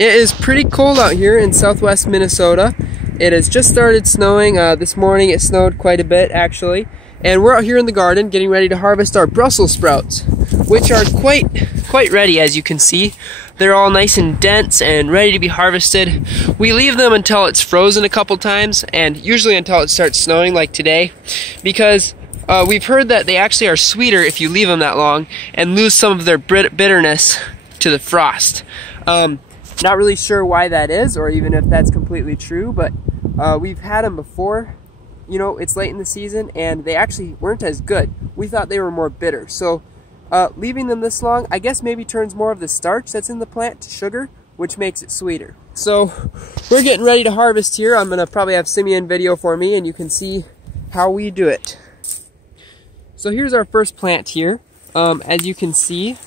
It is pretty cold out here in southwest Minnesota. It has just started snowing. This morning it snowed quite a bit actually. And we're out here in the garden getting ready to harvest our Brussels sprouts, which are quite ready, as you can see. They're all nice and dense and ready to be harvested. We leave them until it's frozen a couple times, and usually until it starts snowing like today, because we've heard that they actually are sweeter if you leave them that long and lose some of their bitterness to the frost. Not really sure why that is, or even if that's completely true, but we've had them before. You know, it's late in the season and they actually weren't as good. We thought they were more bitter. So leaving them this long, I guess maybe turns more of the starch that's in the plant to sugar, which makes it sweeter. So we're getting ready to harvest here. I'm gonna probably have Simeon video for me and you can see how we do it. So here's our first plant here. As you can see,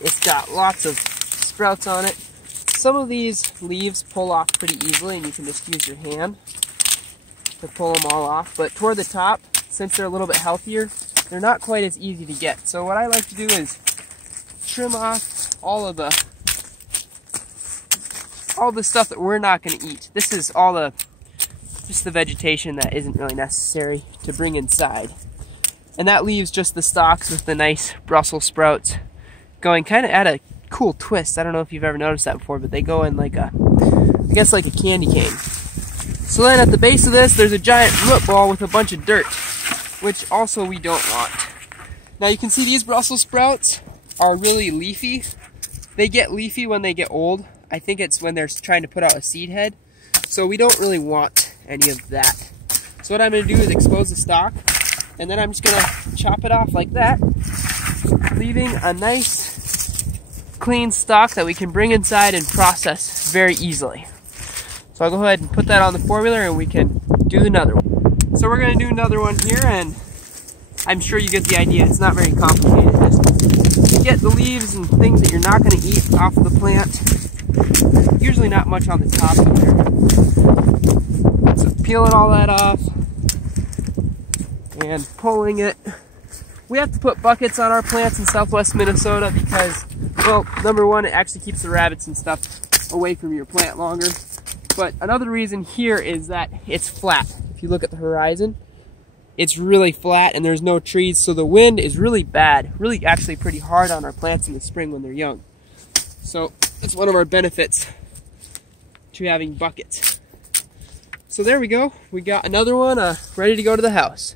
it's got lots of sprouts on it. Some of these leaves pull off pretty easily and you can just use your hand to pull them all off, but toward the top, since they're a little bit healthier, they're not quite as easy to get. So what I like to do is trim off all the stuff that we're not going to eat. This is all just the vegetation that isn't really necessary to bring inside. And that leaves just the stalks with the nice Brussels sprouts going kind of at a cool twist. I don't know if you've ever noticed that before, but they go in like I guess like a candy cane. So then at the base of this, there's a giant root ball with a bunch of dirt, which also we don't want. Now you can see these Brussels sprouts are really leafy. They get leafy when they get old. I think it's when they're trying to put out a seed head. So we don't really want any of that. So what I'm going to do is expose the stalk, and then I'm just going to chop it off like that, leaving a nice clean stalk that we can bring inside and process very easily. So I'll go ahead and put that on the four-wheeler and we can do another one. So we're going to do another one here, and I'm sure you get the idea. It's not very complicated. Just get the leaves and things that you're not going to eat off of the plant. Usually not much on the top of there. So peeling all that off and pulling it. We have to put buckets on our plants in southwest Minnesota because, well, number one, it actually keeps the rabbits and stuff away from your plant longer. But another reason here is that it's flat. If you look at the horizon, it's really flat and there's no trees, so the wind is really bad, really actually pretty hard on our plants in the spring when they're young. So that's one of our benefits to having buckets. So there we go. We got another one ready to go to the house.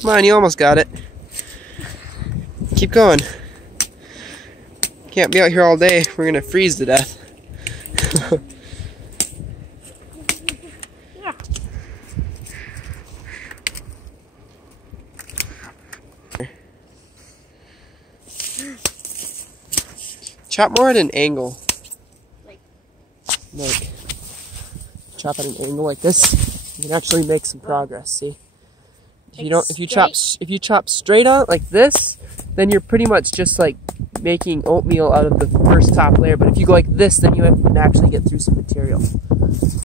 Come on, you almost got it. Keep going. Can't be out here all day. We're gonna freeze to death. Yeah. Chop more at an angle. Like chop at an angle like this. You can actually make some progress. See? If you chop straight on it like this, then you're pretty much just like making oatmeal out of the first top layer. But if you go like this, then you can actually get through some material.